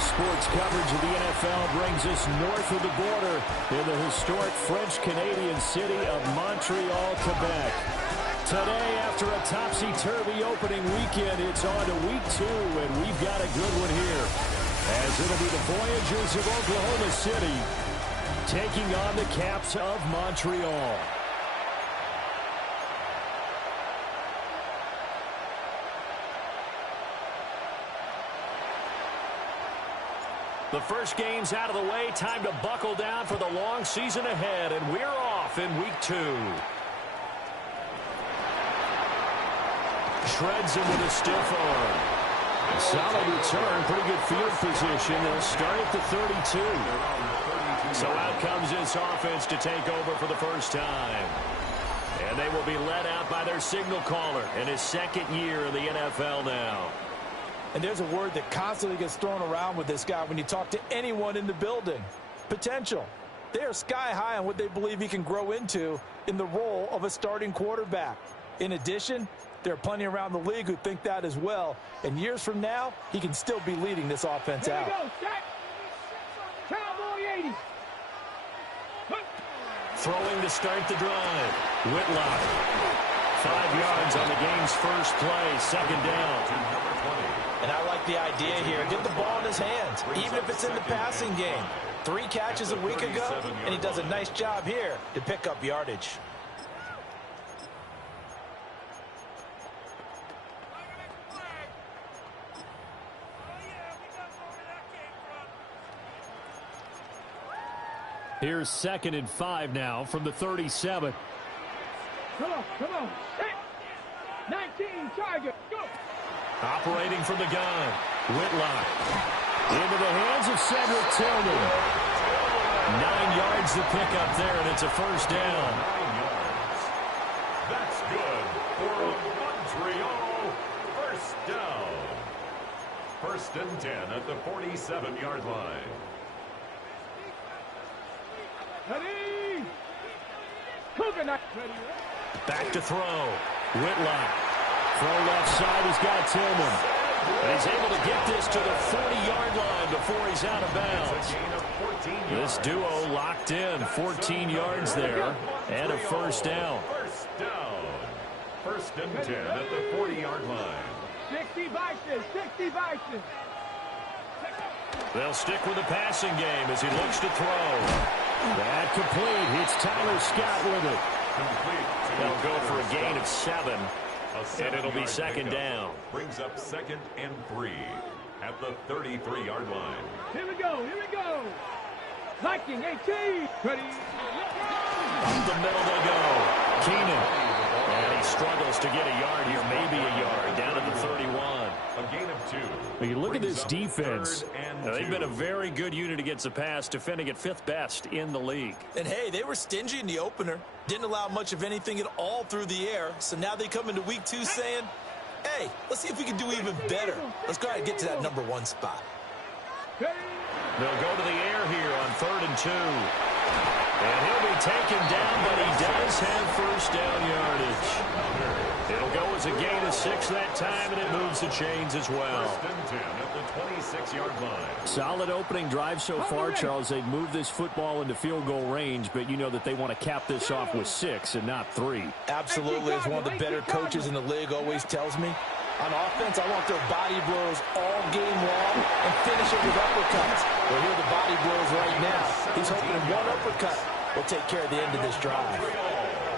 Sports coverage of the NFL brings us north of the border in the historic French-Canadian city of Montreal, Quebec. Today, after a topsy-turvy opening weekend, it's on to week 2, and we've got a good one here, as it'll be the Voyageurs of Oklahoma City taking on the Caps of Montreal. The first game's out of the way. Time to buckle down for the long season ahead, and we're off in week 2. Shreds him with a stiff arm. Solid return, pretty good field position. They'll start at the 32. So out comes this offense to take over for the first time. And they will be led out by their signal caller in his second year in the NFL now. And there's a word that constantly gets thrown around with this guy when you talk to anyone in the building. Potential. They are sky high on what they believe he can grow into in the role of a starting quarterback. In addition, there are plenty around the league who think that as well. And years from now, he can still be leading this offense out. Here we go, Jack. Cowboy 80. Throwing to start the drive. Whitlock. 5 yards on the game's first play. Second down. And I like the idea here. Get the ball in his hands, even if it's in the passing game. 3 catches a week ago, and he does a nice job here to pick up yardage. Here's 2nd and 5 now from the 37. Come on. Hey. 19, Tiger, go. Operating from the gun. Whitlock. Into the hands of Cedric Tillman. 9 yards to pick up there, and it's a first down. 9 yards. That's good for Montreal. First down. 1st and 10 at the 47-yard line. Ready. Coconut. Ready. Back to throw. Whitlock. Throw left side, he's got Tillman. And he's able to get this to the 40-yard line before he's out of bounds. This duo locked in. 14 yards there and a first down. First down. 1st and 10 at the 40-yard line. 60 Vices. They'll stick with the passing game as he looks to throw. That complete. It's Tyler Scott with it. They'll go for a gain of 7. And it'll be second down. Brings up 2nd and 3 at the 33-yard line. Here we go. Viking 18. Ready. Up the middle they go. Keenan. And he struggles to get a yard here, maybe a yard, down at the 31. A gain of 2. When you look at this defense, they've been a very good unit against the pass, defending at 5th best in the league. And hey, they were stingy in the opener. Didn't allow much of anything at all through the air. So now they come into week 2 saying, hey, let's see if we can do even better. Let's go ahead and get to that number 1 spot. They'll go to the air here on 3rd and 2. And he'll be taken down, but he does have first down yardage. It'll go as a gain of 6 that time, and it moves the chains as well. 1st and 10 at the 26-yard line. Solid opening drive so far, Charles. They've moved this football into field goal range, but you know that they want to cap this off with 6 and not 3. Absolutely. As one of the better coaches in the league always tells me, on offense, I want their body blows all game long and finish it with uppercuts. Well, here are the body blows right now. He's hoping one uppercut will take care of the end of this drive.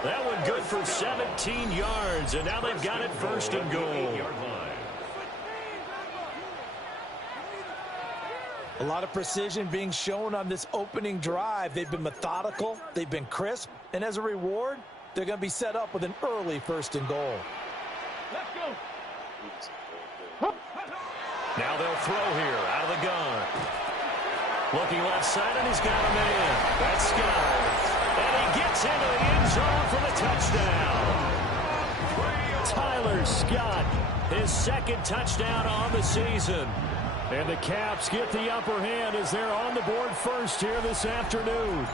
That one good for 17 yards, and now they've got it 1st and goal. A lot of precision being shown on this opening drive. They've been methodical, they've been crisp, and as a reward, they're going to be set up with an early 1st and goal. Let's go. Now they'll throw here out of the gun. Looking left side, and he's got a man. That's Scott. And he gets into the end zone for the touchdown. Tyler Scott, his 2nd touchdown on the season. And the Caps get the upper hand as they're on the board first here this afternoon.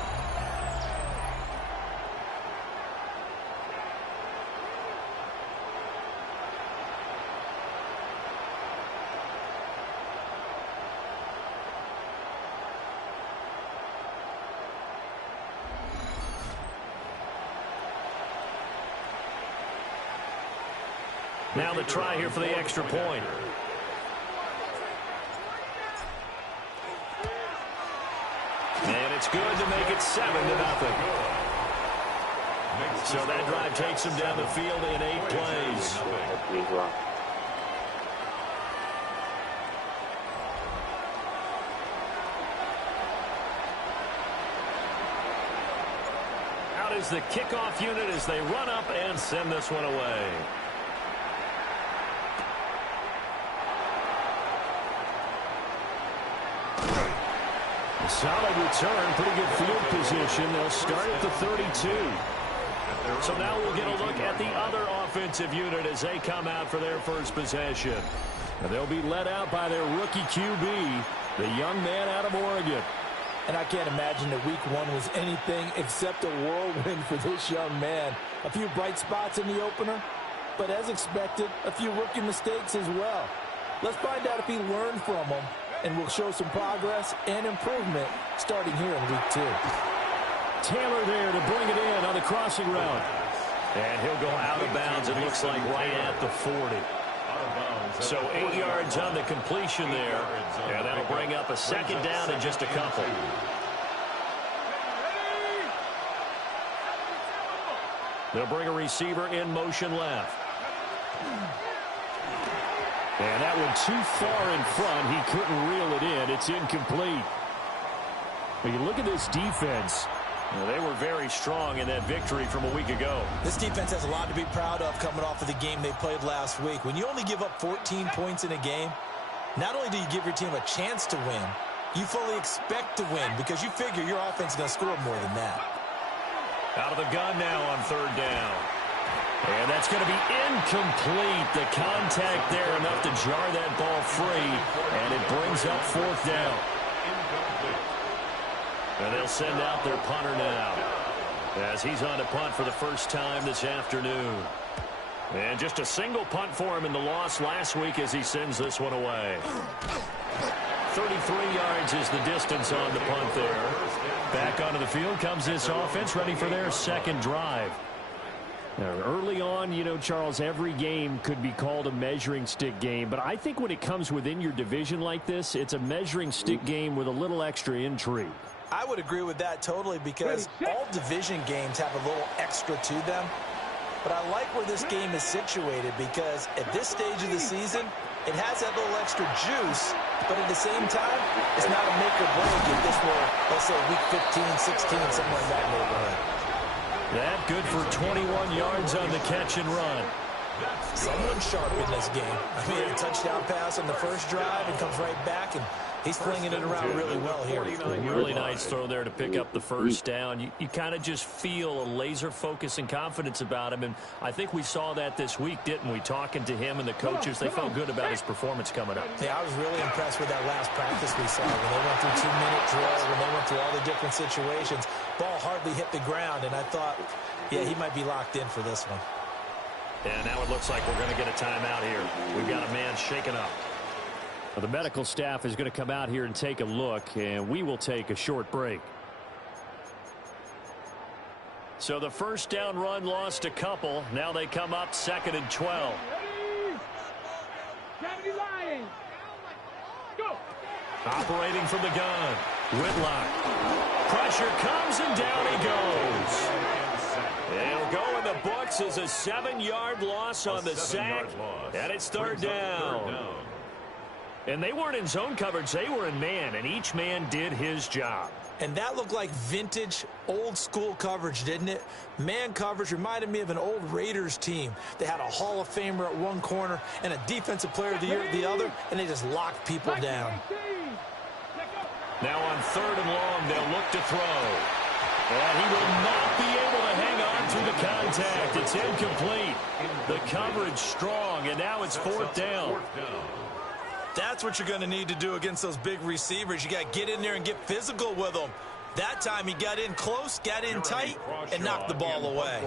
Now the try here for the extra point. And it's good to make it 7-0. So that drive takes him down the field in 8 plays. Out is the kickoff unit as they run up and send this one away. Solid return, pretty good field position. They'll start at the 32. So now we'll get a look at the other offensive unit as they come out for their first possession. And they'll be led out by their rookie QB, the young man out of Oregon. And I can't imagine that week 1 was anything except a whirlwind for this young man. A few bright spots in the opener, but as expected, a few rookie mistakes as well. Let's find out if he learned from them, and we'll show some progress and improvement starting here in week 2. Taylor there to bring it in on the crossing route. And he'll go out of bounds, it looks like right at the 40. So 8 yards on the completion there. And that'll bring up a second down in just a couple. They'll bring a receiver in motion left. And that one too far in front. He couldn't reel it in. It's incomplete. When you look at this defense, they were very strong in that victory from a week ago. This defense has a lot to be proud of coming off of the game they played last week. When you only give up 14 points in a game, not only do you give your team a chance to win, you fully expect to win because you figure your offense is going to score more than that. Out of the gun now on 3rd down. And that's going to be incomplete. The contact there enough to jar that ball free, and it brings up 4th down. And they'll send out their punter now as he's on to punt for the first time this afternoon. And just a single punt for him in the loss last week as he sends this one away. 33 yards is the distance on the punt there. Back onto the field comes this offense, ready for their second drive. Now, early on, you know, Charles, every game could be called a measuring stick game. But I think when it comes within your division like this, it's a measuring stick game with a little extra intrigue. I would agree with that totally because all division games have a little extra to them. But I like where this game is situated because at this stage of the season, it has that little extra juice. But at the same time, it's not a make or break if this were, let's say, week 15, 16, somewhere in that neighborhood. That good for 21 yards on the catch and run. Someone sharp in this game. I mean, a touchdown pass on the first drive and comes right back, and he's flinging it around really well here. Really nice throw there to pick up the first down. You kind of just feel a laser focus and confidence about him, and I think we saw that this week, didn't we? Talking to him and the coaches, they felt good about his performance coming up. Yeah, I was really impressed with that last practice we saw when they went through 2-minute drill, when they went through all the different situations. Ball hardly hit the ground, and I thought, yeah, he might be locked in for this one. And now it looks like we're going to get a timeout here. We've got a man shaken up. Well, the medical staff is going to come out here and take a look, and we will take a short break. So the first down run lost a couple. Now they come up 2nd and 12. Operating from the gun. Whitlock. Pressure comes, and down he goes. It'll go in the books as a 7-yard loss on the sack, and it's 3rd down. And they weren't in zone coverage. They were in man, and each man did his job. And that looked like vintage, old-school coverage, didn't it? Man coverage reminded me of an old Raiders team. They had a Hall of Famer at one corner and a Defensive Player of the Year at the other, and they just locked people down. Now on 3rd and long, they'll look to throw. And he will not be able to hang on through the contact. It's incomplete. The coverage strong, and now it's 4th down. That's what you're going to need to do against those big receivers. You got to get in there and get physical with them. That time he got in close, got in tight, and knocked the ball away.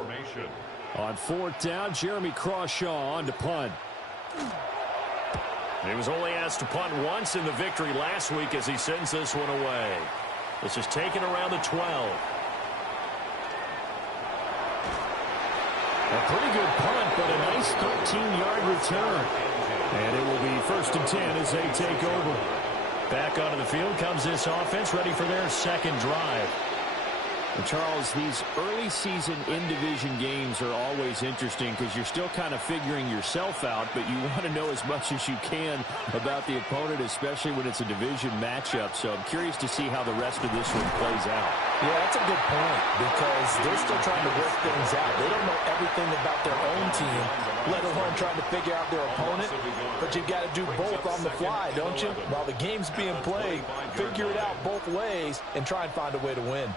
On 4th down, Jeremy Crawshaw on to punt. He was only asked to punt once in the victory last week as he sends this one away. This is taken around the 12. A pretty good punt but a nice 13-yard return. And it will be 1st and 10 as they take over. Back onto the field comes this offense, ready for their second drive. And Charles, these early season in-division games are always interesting because you're still kind of figuring yourself out, but you want to know as much as you can about the opponent, especially when it's a division matchup. So I'm curious to see how the rest of this one plays out. Yeah, that's a good point because they're still trying to work things out. They don't know everything about their own team, let alone trying to figure out their opponent. But you've got to do both on the fly, don't you? While the game's being played, figure it out both ways and try and find a way to win.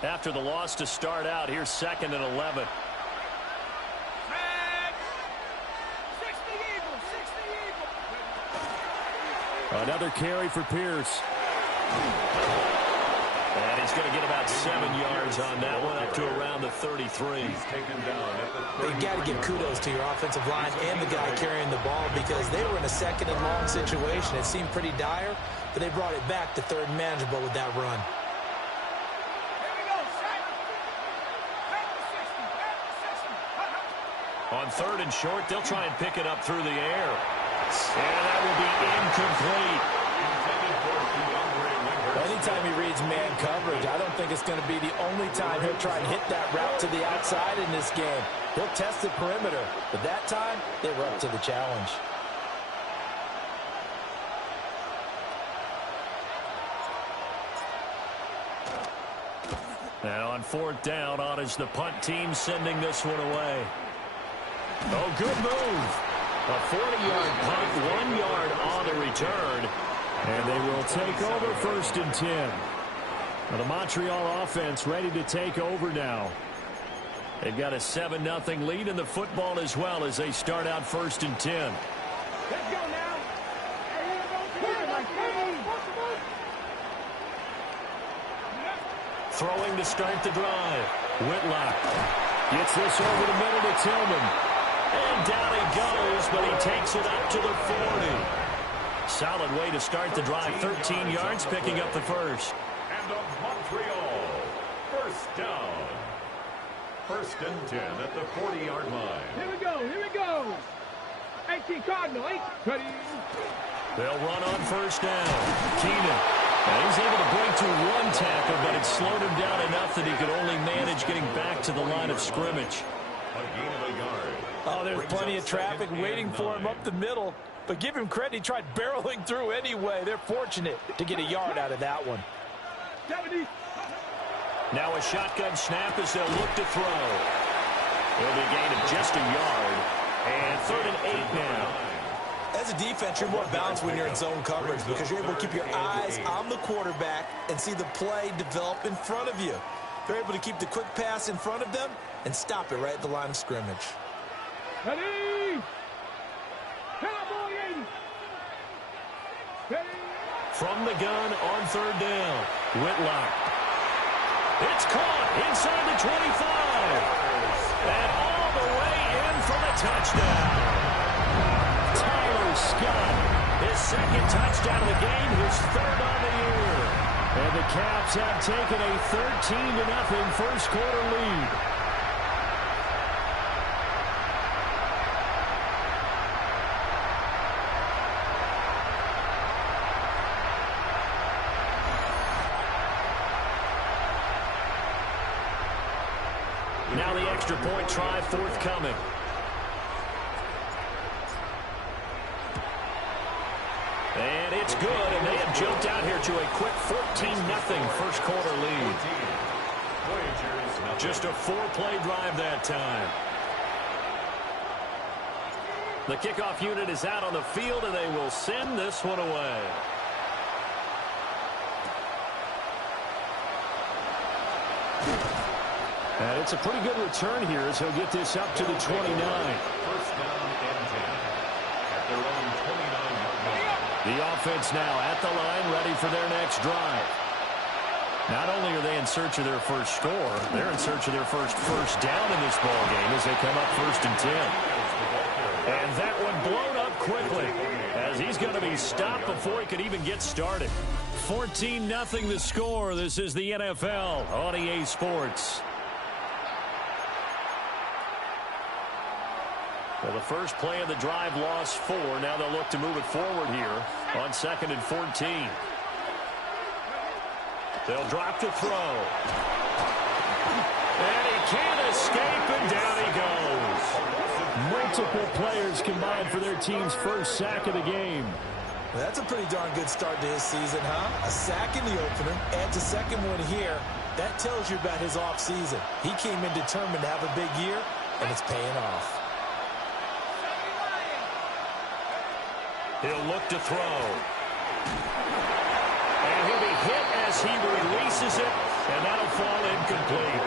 After the loss to start out, here's 2nd and 11. Another carry for Pierce. And he's going to get about 7 yards on that one, up to around the 33. They've got to give kudos to your offensive line and the guy carrying the ball because they were in a 2nd and long situation. It seemed pretty dire, but they brought it back to 3rd and manageable with that run. On 3rd and short, they'll try and pick it up through the air. And that will be incomplete. Anytime he reads man coverage, I don't think it's going to be the only time he'll try and hit that route to the outside in this game. He'll test the perimeter, but that time, they were up to the challenge. Now on 4th down, on is the punt team sending this one away. Oh, good move. A 40-yard punt, 1 yard on the return. And they will take over 1st and 10. Now the Montreal offense ready to take over now. They've got a 7-0 lead in the football as well as they start out 1st and 10. Let's go now. Throwing to start the drive. Whitlock gets this over the middle to Tillman. And down he goes, but he takes it up to the 40. Solid way to start the drive. 13 yards, picking up the first. And a Montreal 1st down. 1st and 10 at the 40-yard line. Here we go, here we go. 18 Cardinal, 8. Ready. They'll run on 1st down. Keenan. And he's able to break to 1 tackle, but it slowed him down enough that he could only manage getting back to the line of scrimmage. A gain of a yard. Oh, there's plenty of traffic waiting for him up the middle. But give him credit, he tried barreling through anyway. They're fortunate to get a yard out of that one. 70. Now a shotgun snap as they'll look to throw. It'll be a gain of just a yard. And 3rd and 8 now. As a defense, you're more balanced when you're in zone coverage because you're able to keep your eyes on the quarterback and see the play develop in front of you. They're able to keep the quick pass in front of them and stop it right at the line of scrimmage. Ready. From the gun on 3rd down. Whitlock. It's caught inside the 25. And all the way in for the touchdown. Tyler Scott, his 2nd touchdown of the game, his 3rd on the year. And the Caps have taken a 13-0 first quarter lead. Now the extra point try forthcoming. And it's good, and they have jumped out here to a quick 14-0 first quarter lead. Just a 4-play drive that time. The kickoff unit is out on the field, and they will send this one away. And it's a pretty good return here as he'll get this up to the 29. 1st down and 10 at their own 29-yard line. The offense now at the line, ready for their next drive. Not only are they in search of their first score, they're in search of their first down in this ball game as they come up 1st and 10. And that one blown up quickly as he's going to be stopped before he could even get started. 14-0 the score. This is the NFL on EA Sports. Well, the first play of the drive lost 4. Now they'll look to move it forward here on 2nd and 14. They'll drop to throw. And he can't escape, and down he goes. Multiple players combined for their team's first sack of the game. Well, that's a pretty darn good start to his season, huh? A sack in the opener, adds a second one here. That tells you about his offseason. He came in determined to have a big year, and it's paying off. He'll look to throw. And he'll be hit as he releases it, and that'll fall incomplete.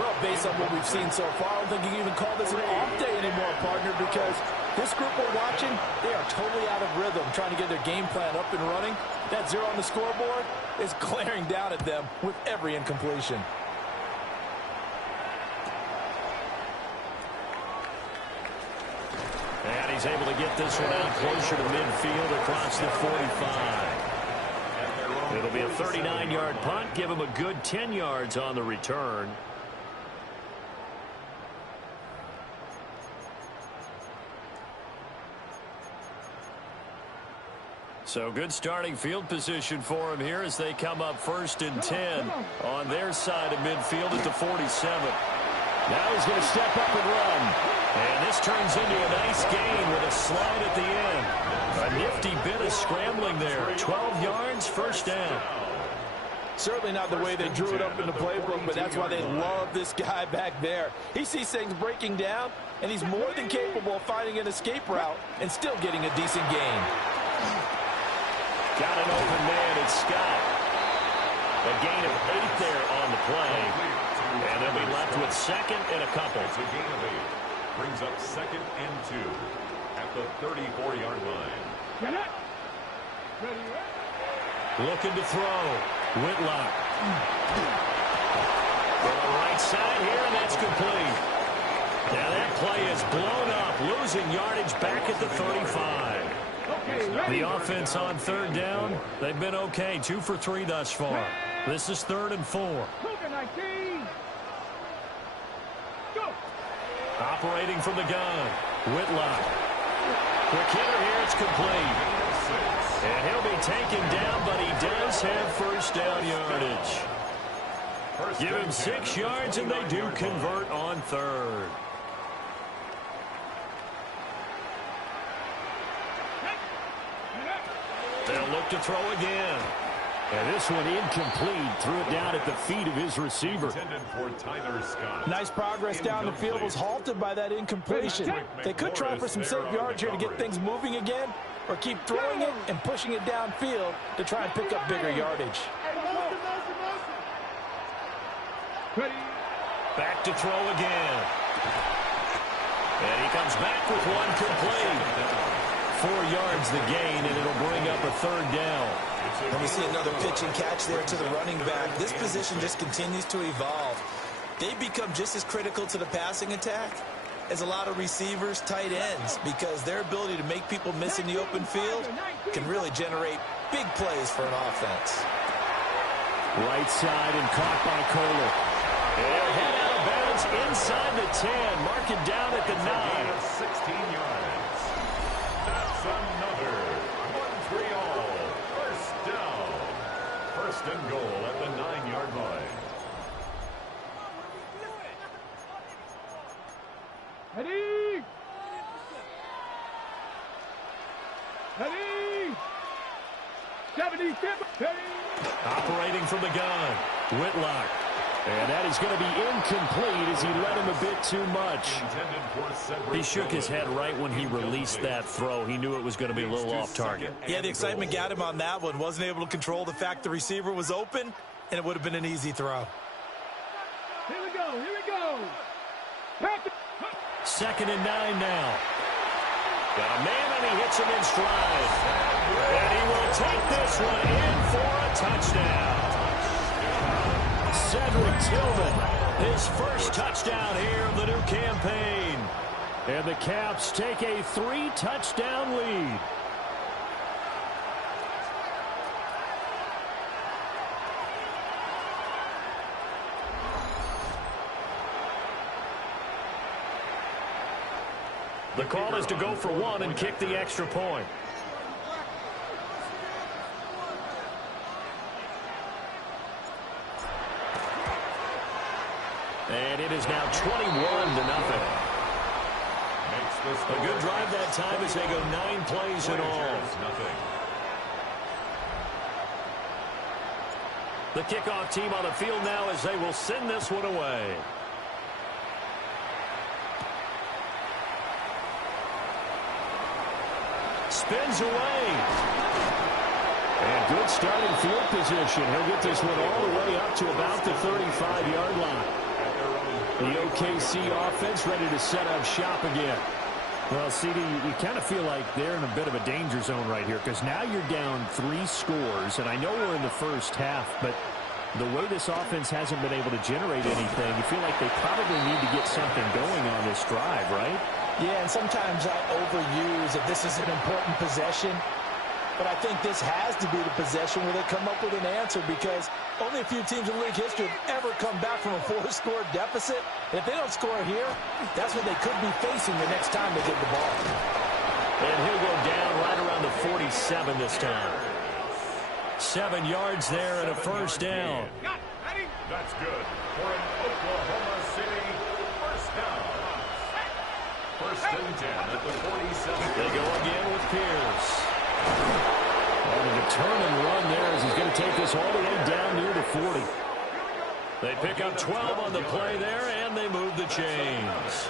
Well, based on what we've seen so far, I don't think you can even call this an off day anymore, partner, because this group we're watching, they are totally out of rhythm, trying to get their game plan up and running. That 0 on the scoreboard is glaring down at them with every incompletion. And he's able to get this one out closer to midfield across the 45. It'll be a 39-yard punt. Give him a good 10 yards on the return. So good starting field position for him here as they come up 1st and 10 on their side of midfield at the 47. Now he's going to step up and run. And this turns into a nice gain with a slide at the end. A nifty bit of scrambling there. 12 yards, first down. Certainly not the way they drew it up in the playbook, but that's why they love this guy back there. He sees things breaking down, and he's more than capable of finding an escape route and still getting a decent gain. Got an open man, it's Scott. A gain of 8 there on the play. And they'll be left with 2nd and a couple. It's a gain of 8. Brings up 2nd and 2 at the 34-yard line. Looking to throw. Whitlock. On the right side here, and that's complete. Now that play is blown up, losing yardage back at the 35. The offense on 3rd down, they've been okay. 2 for 3 thus far. This is 3rd and 4. Operating from the gun. Whitlock. Quick hitter here, it's complete. And he'll be taken down, but he does have first down yardage. Give him 6 yards, and they do convert on 3rd. They'll look to throw again. And this one incomplete. Threw it down at the feet of his receiver. Nice progress down the field was halted by that incompletion. They could try for some safe yards here to get things moving again, or keep throwing it and pushing it downfield to try and pick up bigger yardage. Back to throw again. And he comes back with one complete. 4 yards the gain, and it'll bring up a 3rd down. And we see another pitch and catch there to the running back. This position just continues to evolve. They become just as critical to the passing attack as a lot of receivers, tight ends, because their ability to make people miss in the open field can really generate big plays for an offense. Right side and caught by Kohler. They'll head out of bounds inside the 10. Mark it down at the 9. 16 yards. That's another Montreal first down. 1st and goal at the 9-yard line. Ready? Ready? 77. Ready? Operating from the gun. Whitlock. And that is going to be incomplete as he led him a bit too much. He shook his head right when he released that throw. He knew it was going to be a little off target. Yeah, the excitement got him on that one. Wasn't able to control the fact the receiver was open, and it would have been an easy throw. Here we go. Here we go. 2nd and 9 now. Got a man, and he hits him in stride. And he will take this one in for a touchdown. Cedric Tillman, his first touchdown here of the new campaign. And the Caps take a 3-touchdown lead. The call is to go for one and kick the extra point. And it is now 21-0. A good drive that time as they go 9 plays in all. The kickoff team on the field now as they will send this one away. Spins away. And good starting field position. He'll get this one all the way up to about the 35-yard line. The OKC offense ready to set up shop again. Well, CD, you kind of feel like they're in a bit of a danger zone right here because now you're down 3 scores, and I know we're in the first half, but the way this offense hasn't been able to generate anything, you feel like they probably need to get something going on this drive, right? Yeah, and sometimes I overuse that this is an important possession. But I think this has to be the possession where they come up with an answer because only a few teams in league history have ever come back from a 4-score deficit. And if they don't score here, that's what they could be facing the next time they get the ball. And he'll go down right around the 47 this time. 7 yards there and a first down. That's good for an Oklahoma City first down. First and 10 at the 47. They go again with Pierce. The turn and run there as he's going to take this all the way down near the 40. They pick up 12 on the play there, and they move the chains.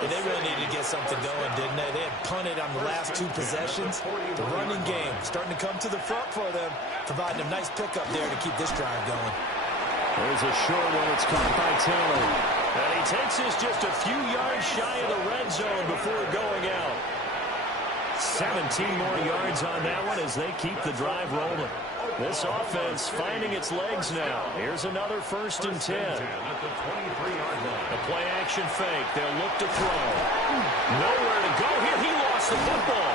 Yeah, they really needed to get something going, didn't they? They had punted on the last 2 possessions. The running game starting to come to the front for them, providing a nice pickup there to keep this drive going. There's a short one. It's caught by Taylor. And he takes this just a few yards shy of the red zone before going out. 17 more yards on that one as they keep the drive rolling. This offense finding its legs now. Here's another first and 10. A play action fake. They'll look to throw. Nowhere to go here. He lost the football.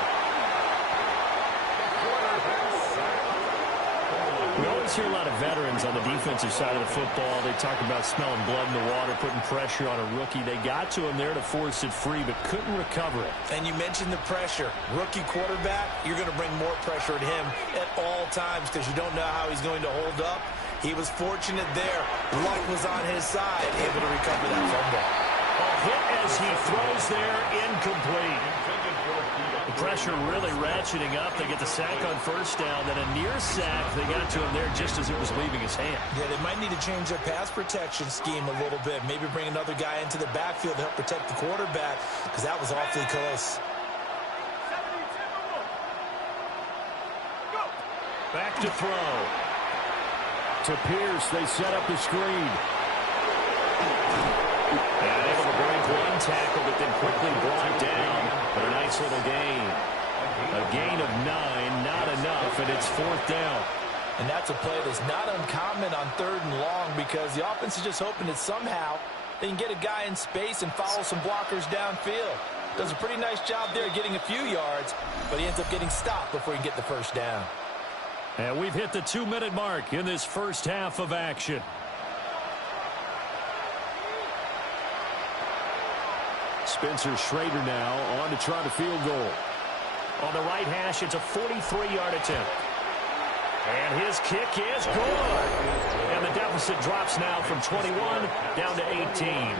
We always hear a lot of veterans on the defensive side of the football. They talk about smelling blood in the water, putting pressure on a rookie. They got to him there to force it free, but couldn't recover it. And you mentioned the pressure. Rookie quarterback, you're going to bring more pressure at him at all times because you don't know how he's going to hold up. He was fortunate there. Luck was on his side, able to recover that fumble. A hit as he throws there, incomplete. The pressure really ratcheting up. They get the sack on first down. Then a near sack. They got to him there just as it was leaving his hand. Yeah, they might need to change their pass protection scheme a little bit. Maybe bring another guy into the backfield to help protect the quarterback because that was awfully close. Back to throw. To Pierce. They set up the screen. And able to break one tackle, but then quickly brought down. But a nice little gain. A gain of 9, not enough, and it's 4th down. And that's a play that's not uncommon on 3rd and long because the offense is just hoping that somehow they can get a guy in space and follow some blockers downfield. Does a pretty nice job there getting a few yards, but he ends up getting stopped before he can get the first down. And we've hit the 2-minute mark in this first half of action. Spencer Schrader now on to try the field goal. On the right hash, it's a 43-yard attempt. And his kick is good. And the deficit drops now from 21 down to 18.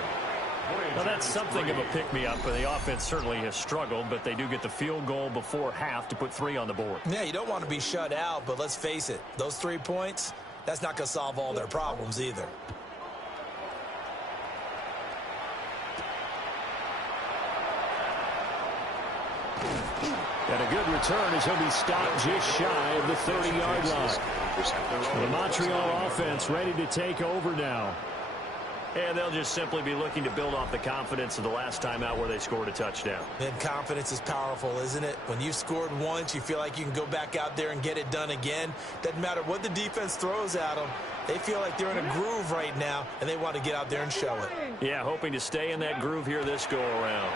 Now, that's something of a pick-me-up, but the offense certainly has struggled, but they do get the field goal before half to put 3 on the board. Yeah, you don't want to be shut out, but let's face it, those 3 points, that's not going to solve all their problems either. And a good return as he'll be stopped just shy of the 30-yard line. The Montreal offense ready to take over now. And they'll just simply be looking to build off the confidence of the last time out where they scored a touchdown. And confidence is powerful, isn't it? When you've scored once, you feel like you can go back out there and get it done again. Doesn't matter what the defense throws at them. They feel like they're in a groove right now, and they want to get out there and show it. Yeah, hoping to stay in that groove here this go-around.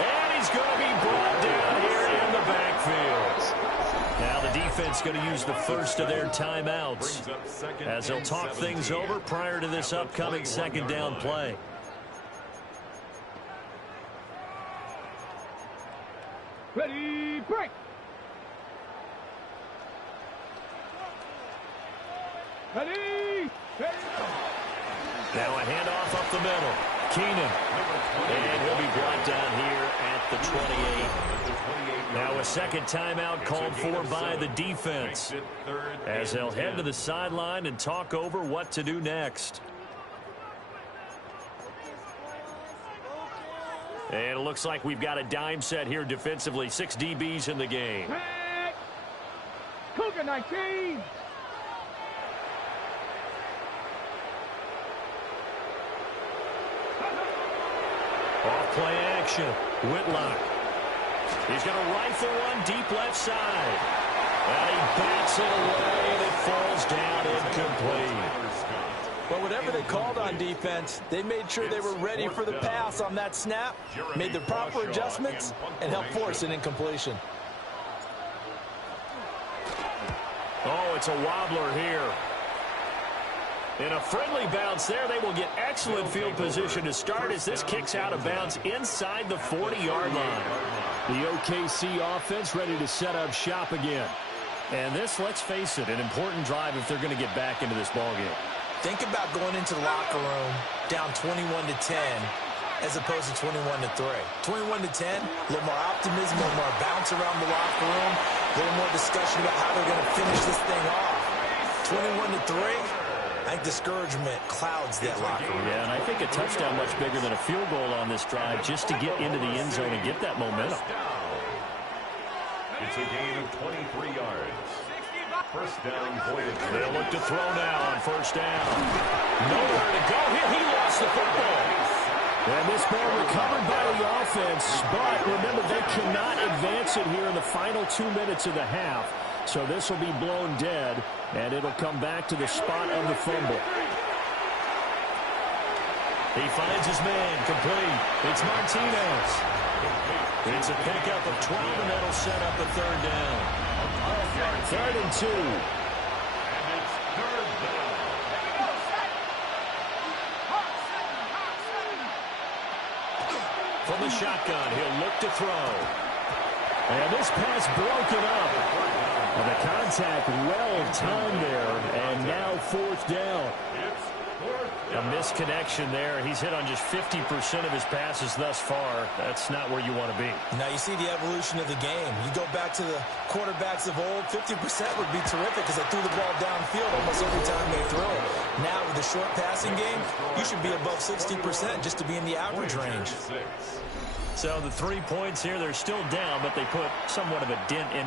And he's going to be brought down here in the backfield. Now the defense going to use the first of their timeouts as they'll talk things over prior to this upcoming 2nd down play. Ready, break. Ready, ready. Now a handoff up the middle. Keenan. And he'll be brought down here at the 28. Now a second timeout called for by the defense, as they'll head to the sideline and talk over what to do next. And it looks like we've got a dime set here defensively. 6 DBs in the game. Cougar 19. Off play action. Whitlock. He's going to rifle one deep left side. And he bats it away, and it falls down incomplete. Well, whatever they called on defense, they made sure they were ready for the pass on that snap, made the proper adjustments, and helped force an incompletion. Oh, it's a wobbler here. In a friendly bounce there, they will get excellent field position to start as this kicks out of bounds inside the 40-yard line. The OKC offense ready to set up shop again. And this, let's face it, an important drive if they're going to get back into this ballgame. Think about going into the locker room down 21-10 as opposed to 21-3. 21-10, a little more optimism, a little more bounce around the locker room, a little more discussion about how they're going to finish this thing off. 21-3. I think discouragement clouds that locker room. Yeah, and I think a touchdown much bigger than a field goal on this drive just to get into the end zone and get that momentum. It's a gain of 23 yards. First down, Voyager. They'll look to throw now on first down. Nowhere to go here. He lost the football. And this ball recovered by the offense, but remember, they cannot advance it here in the final 2 minutes of the half. So this will be blown dead, and it'll come back to the spot of the fumble. He finds his man, complete. It's Martinez. It's a pickup of 12, and that'll set up a third down. 3rd and 2. And it's third down. From the shotgun, he'll look to throw. And this pass broken up. And the contact well timed there, and now 4th down. A misconnection there. He's hit on just 50% of his passes thus far. That's not where you want to be. Now you see the evolution of the game. You go back to the quarterbacks of old, 50% would be terrific because they threw the ball downfield almost every time they throw it. Now with the short passing game, you should be above 60% just to be in the average range. So the 3 points here, they're still down, but they put somewhat of a dent in